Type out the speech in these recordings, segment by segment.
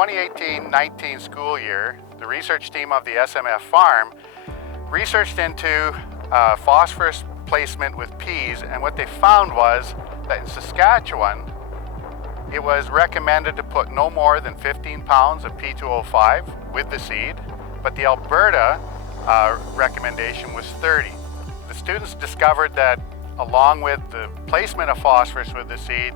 2018-19 school year, the research team of the SMF farm researched into phosphorus placement with peas, and what they found was that in Saskatchewan, it was recommended to put no more than 15 pounds of P2O5 with the seed, but the Alberta recommendation was 30. The students discovered that along with the placement of phosphorus with the seed,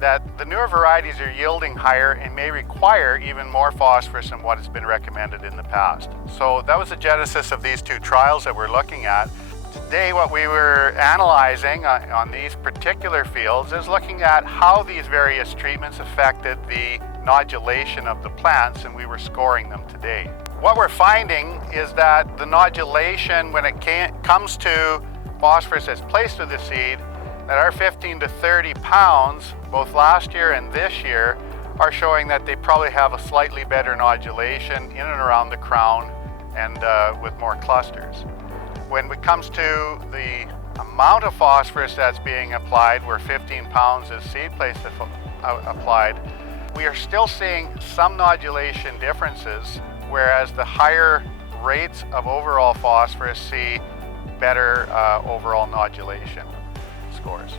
that the newer varieties are yielding higher and may require even more phosphorus than what has been recommended in the past. So that was the genesis of these two trials that we're looking at. Today what we were analyzing on these particular fields is looking at how these various treatments affected the nodulation of the plants, and we were scoring them today. What we're finding is that the nodulation, when it comes to phosphorus that's placed with the seed, that our 15 to 30 pounds, both last year and this year, are showing that they probably have a slightly better nodulation in and around the crown and with more clusters. When it comes to the amount of phosphorus that's being applied, where 15 pounds is seed placed applied, we are still seeing some nodulation differences, whereas the higher rates of overall phosphorus see better overall nodulation scores.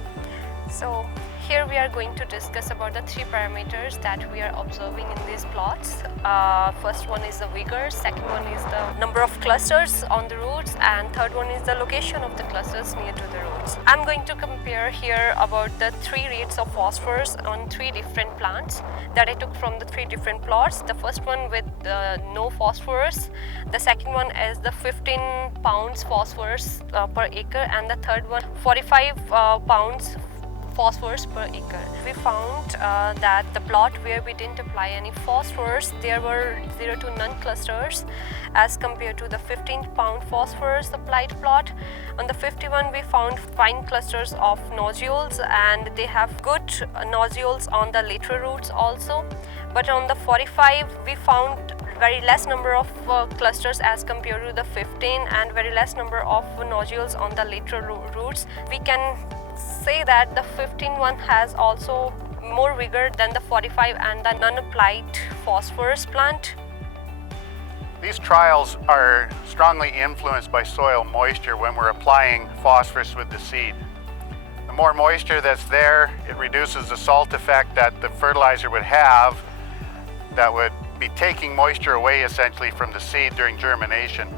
So here we are going to discuss about the three parameters that we are observing in these plots. First one is the vigor, second one is the number of clusters on the roots, and third one is the location of the clusters near to the roots. I'm going to compare here about the three rates of phosphorus on three different plants that I took from the three different plots. The first one with no phosphorus, the second one is the 15 pounds phosphorus per acre, and the third one 45 pounds phosphorus per acre. We found that the plot where we didn't apply any phosphorus, there were 0 to none clusters as compared to the 15 pound phosphorus applied plot. On the 51 we found fine clusters of nodules, and they have good nodules on the lateral roots also. But on the 45 we found very less number of clusters as compared to the 15, and very less number of nodules on the lateral roots. We can say that the 15 one has also more vigor than the 45 and the non-applied phosphorus plant. These trials are strongly influenced by soil moisture when we're applying phosphorus with the seed. The more moisture that's there, it reduces the salt effect that the fertilizer would have, that would be taking moisture away essentially from the seed during germination.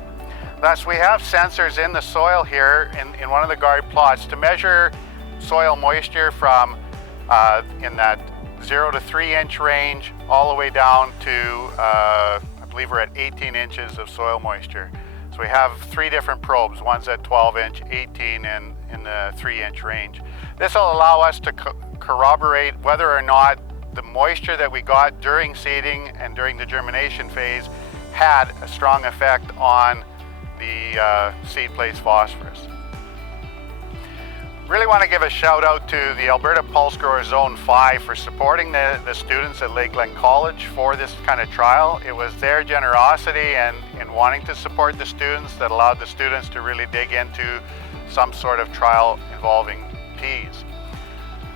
Thus, we have sensors in the soil here in one of the guard plots to measure soil moisture from in that 0 to 3 inch range all the way down to I believe we're at 18 inches of soil moisture. So we have three different probes, one's at 12 inch, 18 and in the 3 inch range. This will allow us to corroborate whether or not the moisture that we got during seeding and during the germination phase had a strong effect on the seed place phosphorus. Really want to give a shout out to the Alberta Pulse Grower Zone 5 for supporting the students at Lake Glen College for this kind of trial. It was their generosity and in wanting to support the students that allowed the students to really dig into some sort of trial involving peas.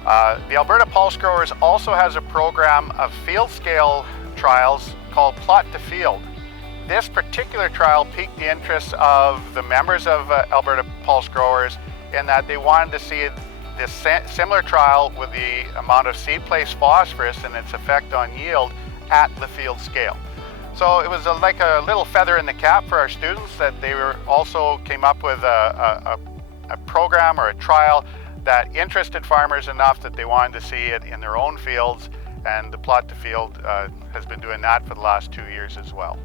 The Alberta Pulse Growers also has a program of field scale trials called Plot to Field. This particular trial piqued the interest of the members of Alberta Pulse Growers in that they wanted to see this similar trial with the amount of seed place phosphorus and its effect on yield at the field scale. So it was like a little feather in the cap for our students that they also came up with a program or a trial that interested farmers enough that they wanted to see it in their own fields, and the Plot to Field has been doing that for the last 2 years as well.